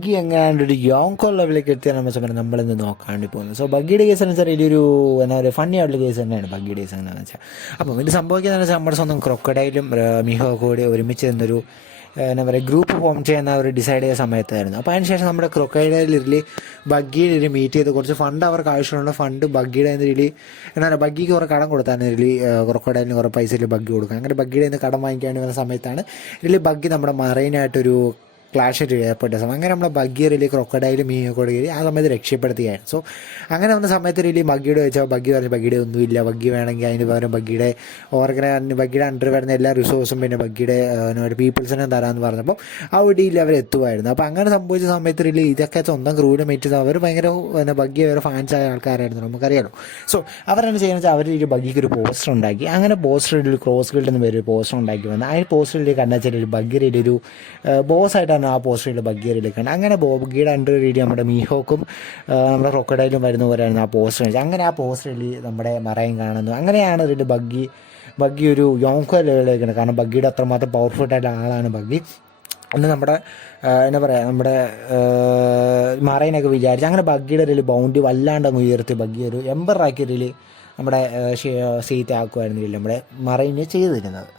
Buggy എങ്ങാണ്ട് ഒരു യോങ്കോ ലെവലിലേക്ക് എത്തിയാൽ നമ്മൾ സമയം നമ്മളിന്ന് നോക്കാൻ വേണ്ടി പോകുന്നത്. സോ ബഗ്ഗിയുടെ കേസ് എന്ന് വെച്ചാൽ ഇതിലൊരു എന്താ പറയുക ഫണ്ണി ആയിട്ടുള്ള കേസ് തന്നെയാണ് ബഗ്ഗിയുടെ കേസ് എന്താണെന്ന് വെച്ചാൽ. അപ്പം ഇത് സംഭവിക്കുന്നതെന്ന് വെച്ചാൽ നമ്മുടെ സ്വന്തം ക്രൊക്കഡൈലും മിഹോ കൂടി ഒരുമിച്ച് നിന്നൊരു എന്താ പറയുക ഗ്രൂപ്പ് ഫോം ചെയ്യുന്ന അവർ ഡിസൈഡ് ചെയ്ത സമയത്തായിരുന്നു. അപ്പോൾ അതിനുശേഷം നമ്മുടെ ക്രൊക്കഡൈലിൽ ബഗ്ഗിയുടെ മീറ്റ് ചെയ്ത് കുറച്ച് ഫണ്ട് അവർക്ക് ആവശ്യമുള്ള ഫണ്ട് ബഗ്ഗിയുടെ രീതിയിൽ എന്താ പറയുക ബഗ്ഗിക്ക് കുറേ കടം കൊടുത്താണ് ഇതിൽ ക്രൊക്കഡൈലിന് കുറേ പൈസയിൽ ബഗ്ഗി കൊടുക്കുക. അങ്ങനെ ബഗ്ഗിയുടെ നിന്ന് കടം വാങ്ങിക്കേണ്ടി വരുന്ന സമയത്താണ് ഇതിൽ ബഗ്ഗി നമ്മുടെ മറൈനായിട്ടൊരു ക്ലാഷ് ഏർപ്പെട്ട സമയം. അങ്ങനെ നമ്മുടെ ബഗ്ഗി റിലി ക്രൊക്കഡൈലും മീനൊക്കെ കയറി ആ സമയത്ത് രക്ഷപ്പെടുത്തുകയാണ്. സോ അങ്ങനെ വന്ന സമയത്ത് റിലി ബഗ്ഗിയോട് ചോദിച്ചാൽ ബഗ്ഗി പറഞ്ഞു ബഗ്ഗിയുടെ ഒന്നുമില്ല, ബഗ്ഗി വേണമെങ്കിൽ അതിന് പകരം ബഗ്ഗിയുടെ ബഗ്ഗിയുടെ അണ്ടർ വരുന്ന എല്ലാ റിസോഴ്സും പിന്നെ ബഗ്ഗിയുടെ പീപ്പിൾസിനെ തരാമെന്ന് പറഞ്ഞപ്പോൾ ആ ഒരു ഡീലിൽ അവർ എത്തുമായിരുന്നു. അപ്പോൾ അങ്ങനെ സംഭവിച്ച സമയത്ത് റിലി ഇതൊക്കെ സ്വന്തം ക്രൂവിനെ മേറ്റ് അവർ ഭയങ്കര ബഗ്ഗി അവരെ ഫാൻസായ ആൾക്കാരായിരുന്നു, നമുക്കറിയാലോ. സോ അവരെന്നെ ചെയ്യുന്നത് വെച്ചാൽ അവർ ഈ ബഗ്ഗിക്ക് ഒരു പോസ്റ്റർ ഉണ്ടാക്കി. അങ്ങനെ പോസ്റ്ററിൽ ക്രോസ് ഗിൽഡ് എന്ന് പേര് പോസ്റ്റർ ഉണ്ടാക്കി വന്നു. ആ പോസ്റ്ററിൽ കണ്ടുവച്ചാൽ ബഗ്ഗിയുടെ ഒരു ബോസായിട്ടാണ് ആ പോസ്റ്ററിൽ ബഗ്ഗിയറിലേക്കാണ്. അങ്ങനെ ബഗ്ഗിയുടെ അണ്ടർ രീതി നമ്മുടെ മീഹോക്കും നമ്മുടെ ക്രൊക്കഡൈലും വരുന്ന പോലെയായിരുന്നു ആ പോസ്റ്റർ. അങ്ങനെ ആ പോസ്റ്ററിൽ നമ്മുടെ മറൈൻ കാണുന്നു. അങ്ങനെയാണ് ഇതിൽ ബഗ്ഗി ഒരു യോങ്കോ ലെവലിലേക്കാണ്. കാരണം ബഗ്ഗിയുടെ അത്രമാത്രം പവർഫുൾ ആയിട്ടുള്ള ആളാണ് ബഗ്ഗി എന്ന് നമ്മുടെ എന്താ പറയുക നമ്മുടെ മറൈനൊക്കെ വിചാരിച്ചു. അങ്ങനെ ബഗ്ഗിയുടെ ഒരു ബൗണ്ടി വല്ലാണ്ട് അങ്ങ് ഉയർത്തി ബഗ്ഗി ഒരു എംബറാക്കിയതിൽ നമ്മുടെ സീറ്റ് ആക്കുമായിരുന്നില്ല നമ്മുടെ മറൈനെ ചെയ്തിരുന്നത്.